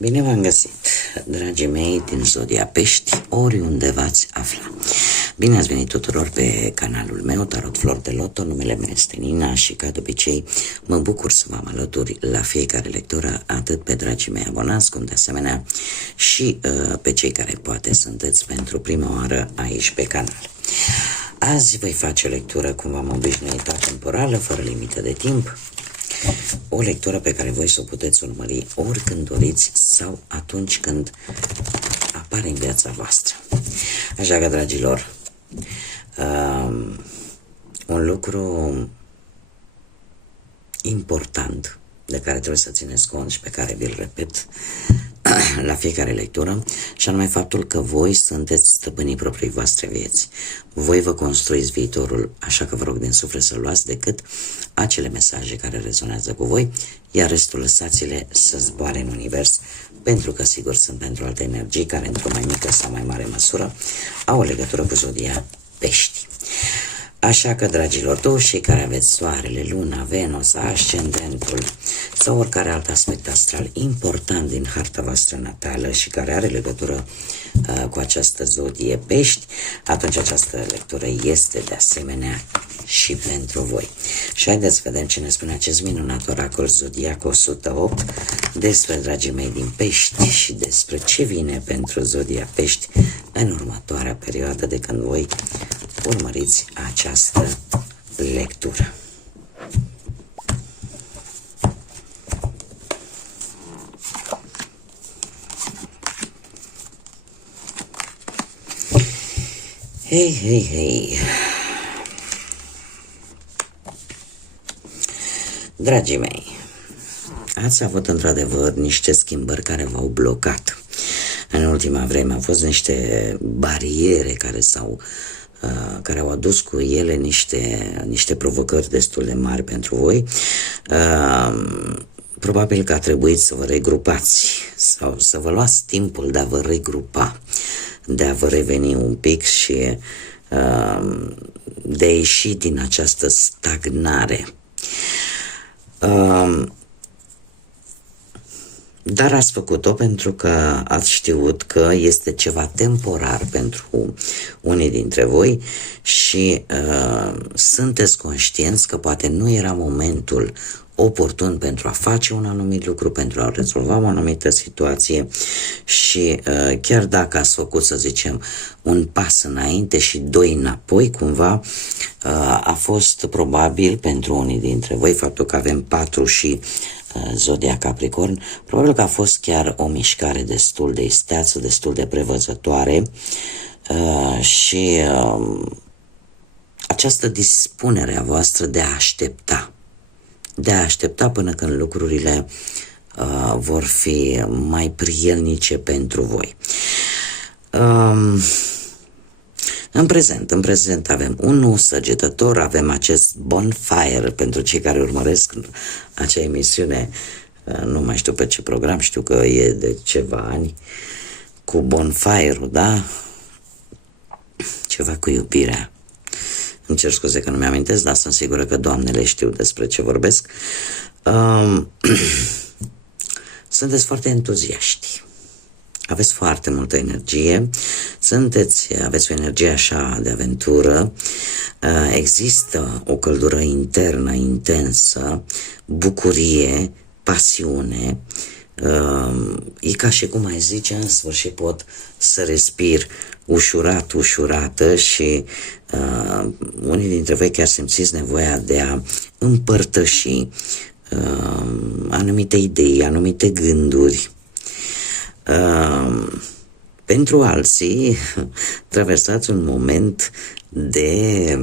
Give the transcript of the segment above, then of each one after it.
Bine v-am găsit, dragii mei din Zodia Pești, oriunde v-ați afla. Bine ați venit tuturor pe canalul meu, Tarot Flor de Loto, numele meu este Nina și ca de obicei mă bucur să vă am alături la fiecare lectură, atât pe dragii mei abonați, cum de asemenea și pe cei care poate sunteți pentru prima oară aici pe canal. Azi voi face o lectură, cum v-am obișnuit, atemporală, fără limită de timp. O lectură pe care voi să o puteți urmări oricând doriți sau atunci când apare în viața voastră. Așa că, dragilor, un lucru important de care trebuie să țineți cont și pe care vi-l repet la fiecare lectură, și anume faptul că voi sunteți stăpânii proprii voastre vieți. Voi vă construiți viitorul, așa că vă rog din suflet să luați decât acele mesaje care rezonează cu voi, iar restul lăsați-le să zboare în univers, pentru că sigur sunt pentru alte energii care într-o mai mică sau mai mare măsură au o legătură cu Zodia Pești. Așa că, dragilor, toți cei care aveți soarele, luna, Venus, ascendentul sau oricare alt aspect astral important din harta voastră natală și care are legătură cu această zodie Pești, atunci această lectură este de asemenea și pentru voi. Și haideți să vedem ce ne spune acest minunat oracol Zodiac 108 despre, dragii mei din Pești, și despre ce vine pentru Zodia Pești în următoarea perioadă de când voi urmăriți această lectură. Hei. Dragii mei, ați avut într-adevăr niște schimbări care v-au blocat. În ultima vreme au fost niște bariere care au adus cu ele niște provocări destul de mari pentru voi. Probabil că a trebuit să vă regrupați sau să vă luați timpul de a vă regrupa, de a vă reveni un pic și de a ieși din această stagnare. Dar ați făcut-o pentru că ați știut că este ceva temporar pentru unii dintre voi și sunteți conștienți că poate nu era momentul oportun pentru a face un anumit lucru, pentru a rezolva o anumită situație și chiar dacă ați făcut, să zicem, un pas înainte și doi înapoi, cumva a fost probabil pentru unii dintre voi faptul că avem 4 și Zodia Capricorn, probabil că a fost chiar o mișcare destul de isteață, destul de prevăzătoare și această dispunere a voastră de a aștepta până când lucrurile vor fi mai prielnice pentru voi. În prezent avem un săgetător, avem acest bonfire pentru cei care urmăresc acea emisiune, nu mai știu pe ce program, știu că e de ceva ani, cu bonfire-ul, da? Ceva cu iubirea. Îmi cer scuze că nu mi-amintesc, dar sunt sigură că doamnele știu despre ce vorbesc. Sunteți foarte entuziaști. Aveți foarte multă energie, aveți o energie așa de aventură, există o căldură internă intensă, bucurie, pasiune, e ca și cum ai zice, în sfârșit pot să respir ușurată și unii dintre voi chiar simțiți nevoia de a împărtăși anumite idei, anumite gânduri. Pentru alții traversați un moment de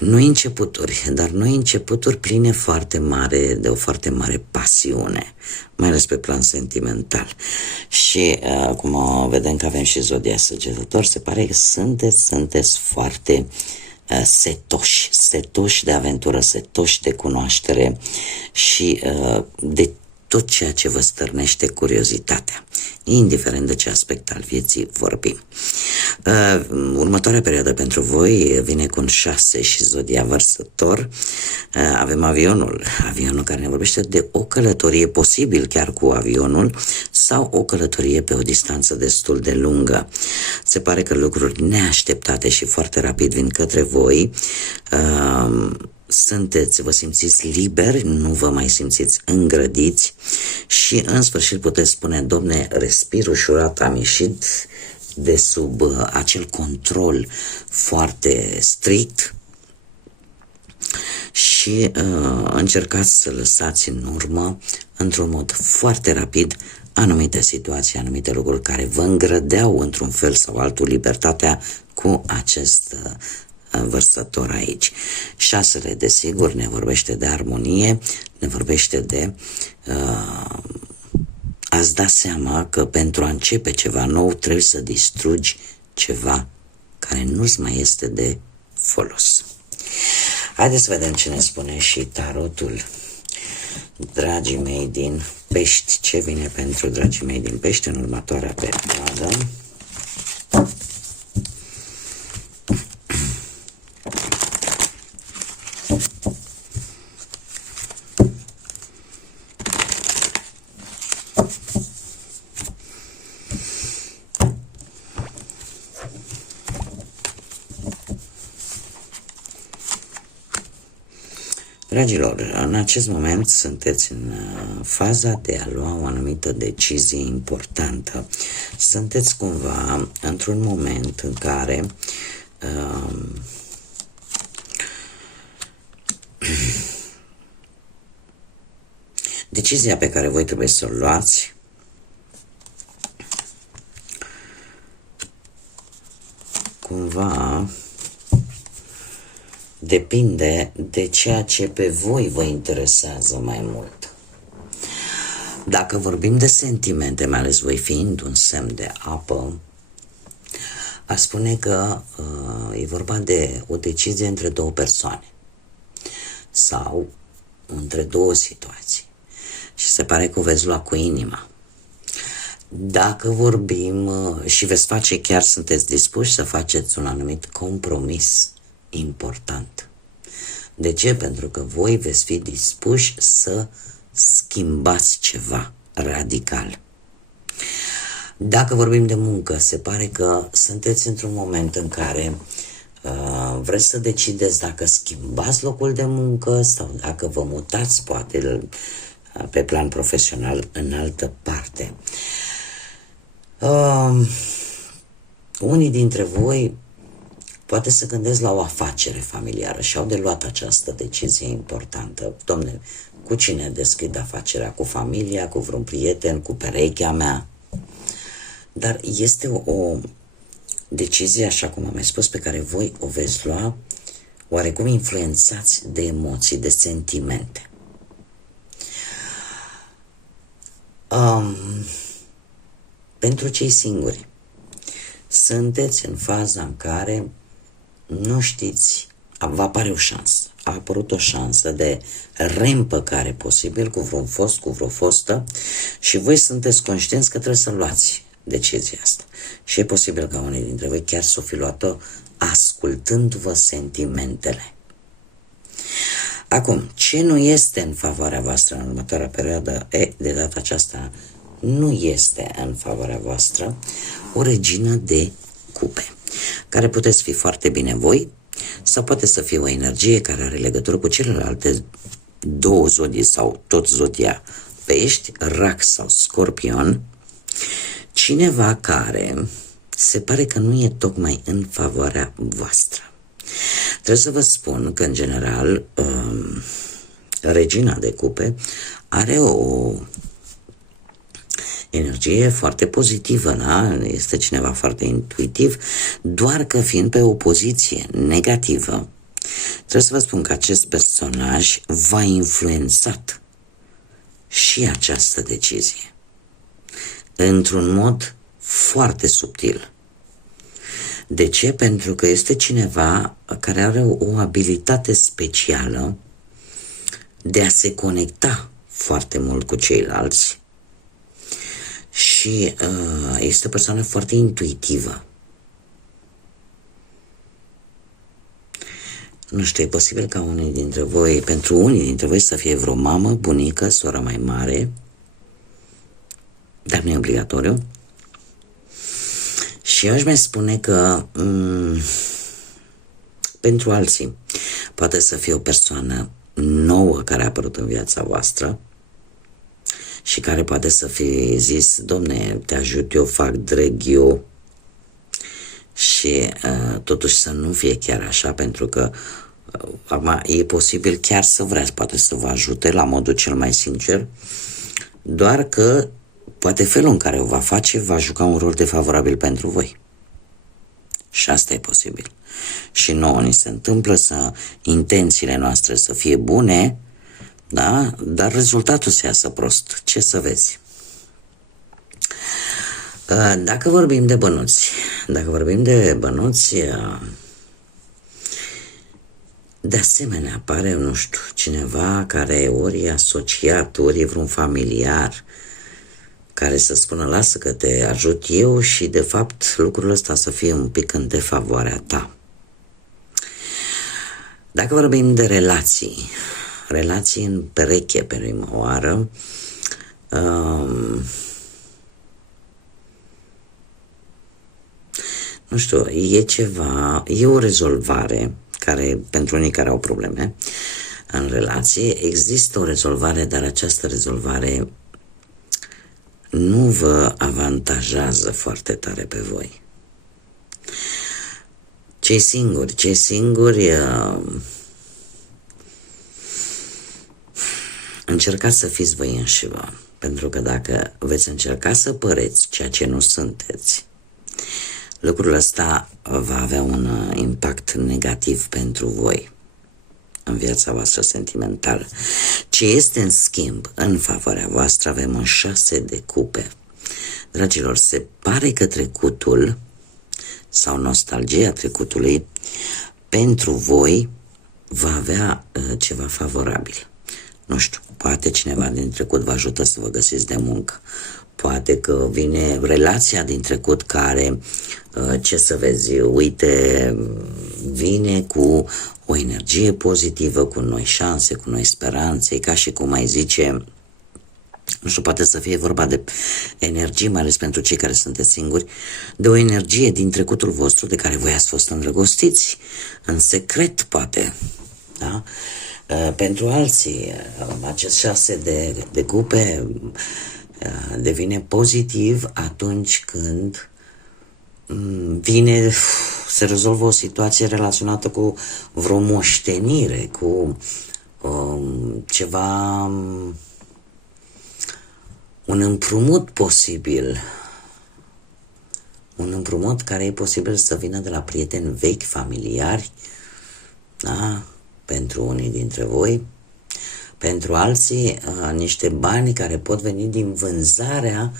noi începuturi, dar noi începuturi pline de o foarte mare pasiune, mai ales pe plan sentimental. Și cum vedem că avem și Zodia Săgetător, se pare că sunteți foarte setoși de aventură, setoși de cunoaștere și de tot ceea ce vă stârnește curiozitatea, indiferent de ce aspect al vieții vorbim. Următoarea perioadă pentru voi vine cu un 6 și zodia Vărsător. Avem avionul care ne vorbește de o călătorie, posibil chiar cu avionul, sau o călătorie pe o distanță destul de lungă. Se pare că lucruri neașteptate și foarte rapid vin către voi. Vă simțiți liberi, nu vă mai simțiți îngrădiți și în sfârșit puteți spune: Domne, respir ușurat, am ieșit de sub acel control foarte strict și încercați să lăsați în urmă într-un mod foarte rapid anumite situații, anumite lucruri care vă îngrădeau într-un fel sau altul libertatea cu acest Vărsător aici. 6 desigur ne vorbește de armonie, ne vorbește de a-ți da seama că pentru a începe ceva nou trebuie să distrugi ceva care nu-ți mai este de folos. Haideți să vedem ce ne spune și tarotul. Dragii mei din Pești, ce vine pentru dragii mei din Pești în următoarea perioadă? Dragilor, în acest moment sunteți în faza de a lua o anumită decizie importantă. Sunteți cumva într-un moment în care decizia pe care voi trebuie să o luați cumva depinde de ceea ce pe voi vă interesează mai mult. Dacă vorbim de sentimente, mai ales voi fiind un semn de apă, aș spune că e vorba de o decizie între două persoane sau între două situații și se pare că o veți lua cu inima. Dacă vorbim și veți face, chiar sunteți dispuși să faceți un anumit compromis important. De ce? Pentru că voi veți fi dispuși să schimbați ceva radical. Dacă vorbim de muncă, se pare că sunteți într-un moment în care vreți să decideți dacă schimbați locul de muncă sau dacă vă mutați poate pe plan profesional în altă parte. Unii dintre voi poate să gândesc la o afacere familiară și au de luat această decizie importantă. Dom'le, cu cine deschid afacerea? Cu familia, cu vreun prieten, cu perechea mea? Dar este o decizie, așa cum am mai spus, pe care voi o veți lua oarecum influențați de emoții, de sentimente. Pentru cei singuri, sunteți în faza în care nu știți, va apare o șansă. A apărut o șansă de reîmpăcare posibil cu vreun fost, cu vreo fostă și voi sunteți conștienți că trebuie să luați decizia asta. Și e posibil ca unii dintre voi chiar să o fi luat-o ascultându-vă sentimentele. Acum, ce nu este în favoarea voastră în următoarea perioadă? De data aceasta nu este în favoarea voastră o regină de cupe, care puteți fi foarte bine voi, sau poate să fie o energie care are legătură cu celelalte două zodii sau tot zodia Pești, Rac sau Scorpion, cineva care se pare că nu e tocmai în favoarea voastră. Trebuie să vă spun că, în general, regina de cupe are o energie foarte pozitivă, da? Este cineva foarte intuitiv, doar că fiind pe o poziție negativă, trebuie să vă spun că acest personaj v-a influențat și această decizie într-un mod foarte subtil. De ce? Pentru că este cineva care are o abilitate specială de a se conecta foarte mult cu ceilalți și este o persoană foarte intuitivă. Nu știu, e posibil ca pentru unii dintre voi să fie vreo mamă, bunică, sora mai mare, dar nu e obligatoriu. Și eu aș mai spune că pentru alții poate să fie o persoană nouă care a apărut în viața voastră și care poate să fie zis: domne, te ajut eu, fac drag eu, și totuși să nu fie chiar așa, pentru că acum e posibil chiar să vrea, poate să vă ajute la modul cel mai sincer, doar că poate felul în care o va face va juca un rol defavorabil pentru voi. Și asta e posibil. Și nouă ni se întâmplă să intențiile noastre să fie bune, da? Dar rezultatul se iasă prost. Ce să vezi? Dacă vorbim de bănuți, de asemenea apare, nu știu, cineva care ori e asociat, ori e vreun familiar care să spună: lasă că te ajut eu, și de fapt lucrul ăsta să fie un pic în defavoarea ta. Dacă vorbim de relații în pereche pe prima oară, nu știu, e o rezolvare care, pentru unii care au probleme în relație, există o rezolvare, dar această rezolvare nu vă avantajează foarte tare pe voi. Cei singuri, încercați să fiți voi înșivă, pentru că dacă veți încerca să păreți ceea ce nu sunteți, lucrul ăsta va avea un impact negativ pentru voi în viața voastră sentimentală. Ce este în schimb în favoarea voastră, avem un 6 de cupe. Dragilor, se pare că trecutul sau nostalgia trecutului pentru voi va avea ceva favorabil. Nu știu, poate cineva din trecut vă ajută să vă găsiți de muncă. Poate că vine relația din trecut care, ce să vezi, uite, vine cu o energie pozitivă, cu noi șanse, cu noi speranțe, ca și cum ai zice, nu știu, poate să fie vorba de energie, mai ales pentru cei care sunteți singuri, de o energie din trecutul vostru de care voi ați fost îndrăgostiți, în secret, poate, da? Pentru alții, acest 6 de cupe devine pozitiv atunci când se rezolvă o situație relaționată cu vreo moștenire, cu ceva, un împrumut posibil, un împrumut care e posibil să vină de la prieteni vechi, familiari, da? Pentru unii dintre voi. Pentru alții, niște bani care pot veni din vânzarea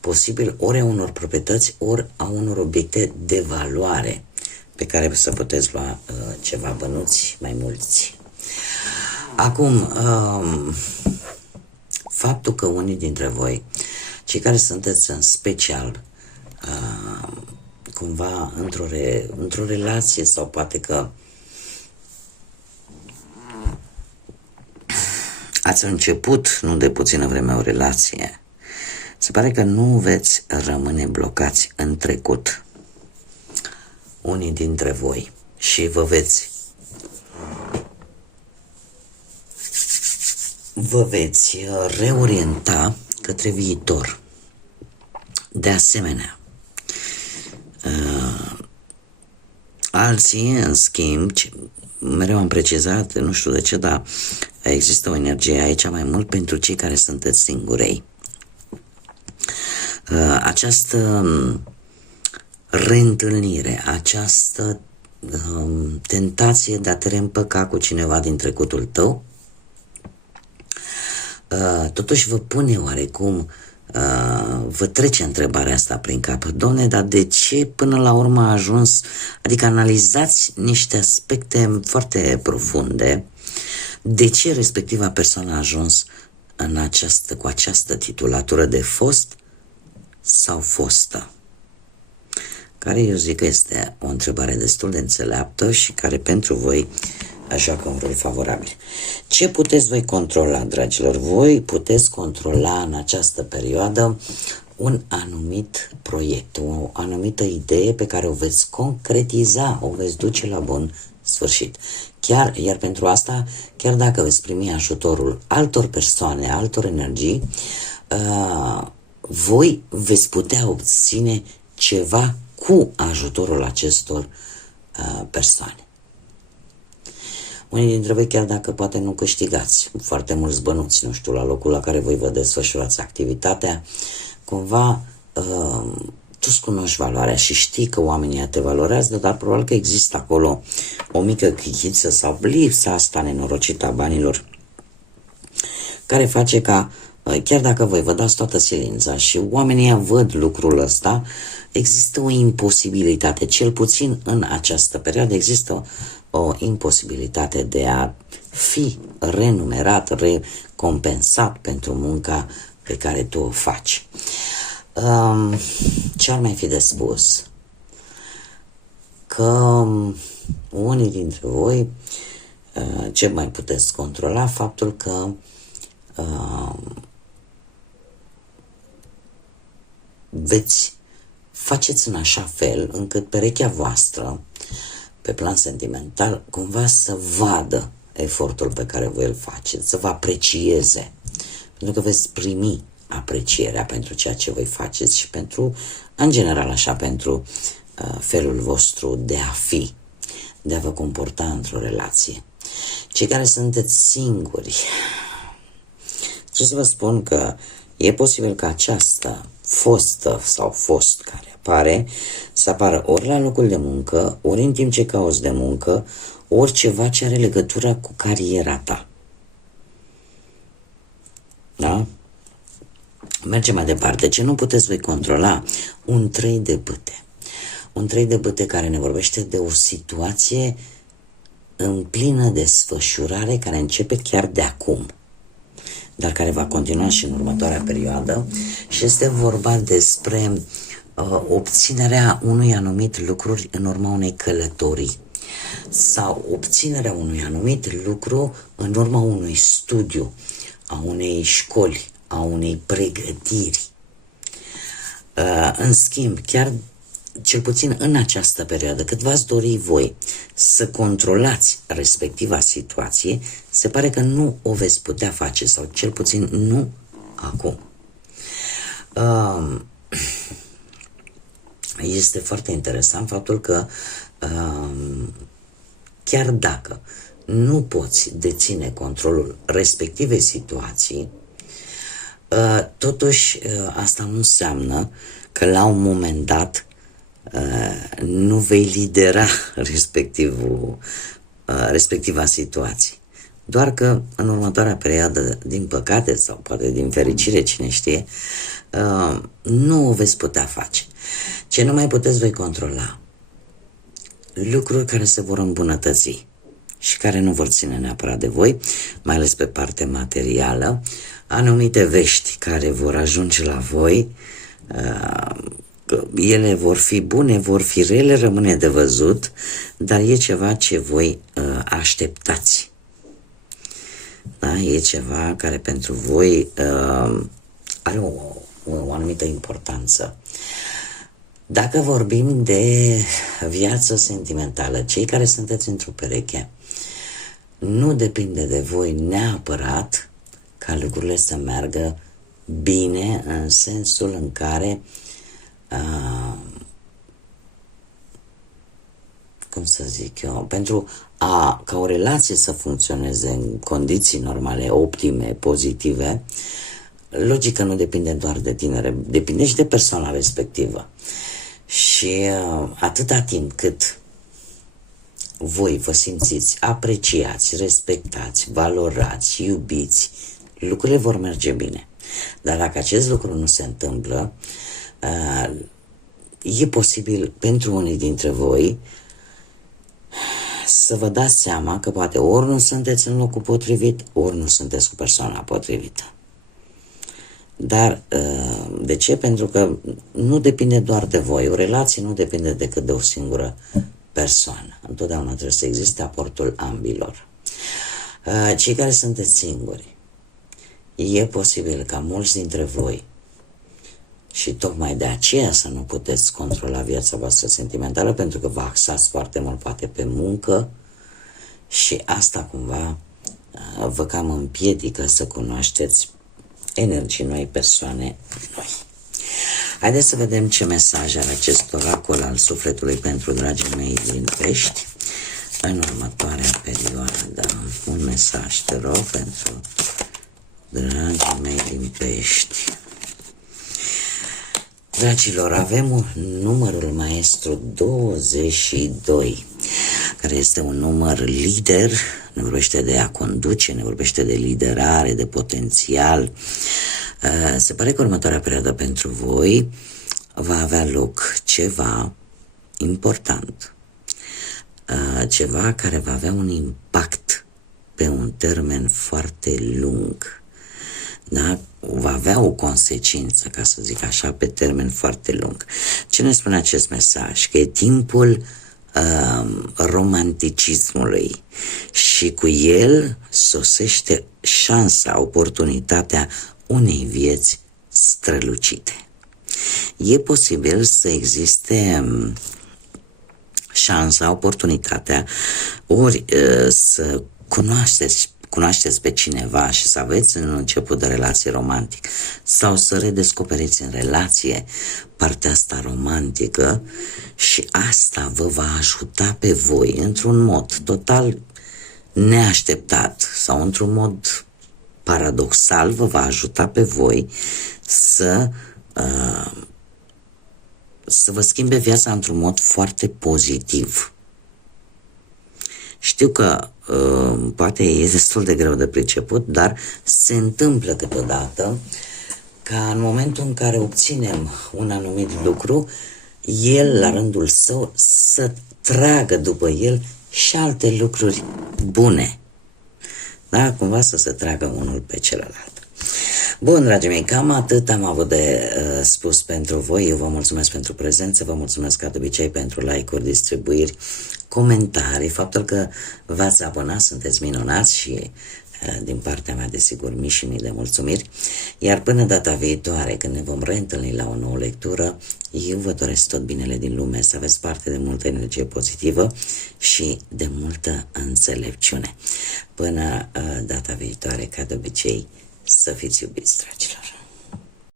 posibil ori a unor proprietăți, ori a unor obiecte de valoare pe care să puteți lua ceva bănuți mai mulți. Acum, faptul că unii dintre voi, cei care sunteți în special cumva într-o relație, sau poate că ați început nu de puțină vreme o relație, se pare că nu veți rămâne blocați în trecut, unii dintre voi, și vă veți reorienta către viitor. De asemenea, alții, în schimb, mereu am precizat, nu știu de ce, dar există o energie aici mai mult pentru cei care sunteți singurei. Această reîntâlnire, această tentație de a te reîmpăca cu cineva din trecutul tău, totuși vă pune oarecum, vă trece întrebarea asta prin cap: Doamne, dar de ce până la urmă a ajuns? Adică analizați niște aspecte foarte profunde. De ce respectiva persoană a ajuns cu această titulatură de fost sau fostă? Care eu zic că este o întrebare destul de înțeleaptă și care pentru voi joacă un rol favorabil. Ce puteți voi controla, dragilor? Voi puteți controla în această perioadă un anumit proiect, o anumită idee pe care o veți concretiza, o veți duce la bun sfârșit. Iar pentru asta, chiar dacă veți primi ajutorul altor persoane, altor energii, voi veți putea obține ceva cu ajutorul acestor persoane. Unii dintre voi, chiar dacă poate nu câștigați foarte mulți bănuți, nu știu, la locul la care voi vă desfășurați activitatea, cumva tu îți cunoști valoarea și știi că oamenii te valorează, dar probabil că există acolo o mică chichiță sau lipsa asta nenorocită a banilor, care face ca, chiar dacă voi vă dați toată silința și oamenii văd lucrul ăsta, există o imposibilitate, cel puțin în această perioadă există o imposibilitate de a fi renumerat, recompensat pentru munca pe care tu o faci. Ce ar mai fi de spus? Că unii dintre voi ce mai puteți controla? Faptul că faceți în așa fel încât perechea voastră, pe plan sentimental, cumva să vadă efortul pe care voi îl faceți, să vă aprecieze, pentru că veți primi aprecierea pentru ceea ce voi faceți și pentru, în general așa, pentru felul vostru de a fi, de a vă comporta într-o relație. Cei care sunteți singuri, ce să vă spun că e posibil ca această fostă sau fost care apare să apară ori la locul de muncă, ori în timp ce cauți de muncă, ori ceva ce are legătură cu cariera ta. Da? Mergem mai departe. Ce nu puteți voi controla? Un 3 de bâte. Un 3 de bâte care ne vorbește de o situație în plină desfășurare care începe chiar de acum, dar care va continua și în următoarea perioadă, și este vorba despre obținerea unui anumit lucru în urma unei călătorii sau obținerea unui anumit lucru în urma unui studiu, a unei școli, a unei pregătiri. În schimb, chiar cel puțin în această perioadă, cât v-ați dori voi să controlați respectiva situație, se pare că nu o veți putea face, sau cel puțin nu acum. Este foarte interesant faptul că chiar dacă nu poți deține controlul respectivei situații, totuși asta nu înseamnă că la un moment dat nu vei lidera respectiva situație. Doar că în următoarea perioadă, din păcate sau poate din fericire, cine știe, nu o veți putea face. Ce nu mai puteți voi controla? Lucruri care se vor îmbunătăți și care nu vor ține neapărat de voi, mai ales pe partea materială, anumite vești care vor ajunge la voi, ele vor fi bune, vor fi rele, rămâne de văzut, dar e ceva ce voi așteptați. Da? E ceva care pentru voi are o anumită importanță. Dacă vorbim de viață sentimentală, cei care sunteți într-o pereche, nu depinde de voi neapărat ca lucrurile să meargă bine, în sensul în care cum să zic eu, ca o relație să funcționeze în condiții normale, optime, pozitive, logică nu depinde doar de tine, depinde și de persoana respectivă. Și atâta timp cât voi vă simțiți apreciați, respectați, valorați, iubiți, lucrurile vor merge bine. Dar dacă acest lucru nu se întâmplă, e posibil pentru unii dintre voi să vă dați seama că poate ori nu sunteți în locul potrivit, ori nu sunteți cu persoana potrivită. Dar de ce? Pentru că nu depinde doar de voi. O relație nu depinde decât de o singură persoană. Întotdeauna trebuie să existe aportul ambilor. Cei care sunteți singuri, e posibil ca mulți dintre voi, și tocmai de aceea să nu puteți controla viața voastră sentimentală, pentru că vă axați foarte mult poate pe muncă și asta cumva vă cam împiedică să cunoașteți energii noi, persoane noi. Haideți să vedem ce mesaj are acest oracol al sufletului pentru dragii mei din Pești în următoarea perioadă. Un mesaj, te rog, pentru dragii mei din Pești. Dragilor, avem numărul maestru 22, care este un număr lider, ne vorbește de a conduce, ne vorbește de liderare, de potențial. Se pare că următoarea perioadă pentru voi va avea loc ceva important, ceva care va avea un impact pe un termen foarte lung. Da? Va avea o consecință, ca să zic așa, pe termen foarte lung. Ce ne spune acest mesaj? Că e timpul romanticismului și cu el sosește șansa, oportunitatea unei vieți strălucite. E posibil să existe șansa, oportunitatea, ori să cunoașteți pe cineva și să aveți în început de relație romantică sau să redescoperiți în relație partea asta romantică și asta vă va ajuta pe voi într-un mod total neașteptat sau într-un mod paradoxal, vă va ajuta pe voi să vă schimbe viața într-un mod foarte pozitiv. Știu că poate e destul de greu de priceput, dar se întâmplă câteodată ca în momentul în care obținem un anumit lucru, el la rândul său să tragă după el și alte lucruri bune. Da? Cumva să se tragă unul pe celălalt. Bun, dragii mei, cam atât am avut de spus pentru voi. Eu vă mulțumesc pentru prezență, vă mulțumesc ca de obicei pentru like-uri, distribuiri, comentarii, faptul că v-ați abonat, sunteți minunați și din partea mea, desigur, mii și mii de mulțumiri. Iar până data viitoare, când ne vom reîntâlni la o nouă lectură, eu vă doresc tot binele din lume, să aveți parte de multă energie pozitivă și de multă înțelepciune. Până data viitoare, ca de obicei, să fiți iubiți, dragilor!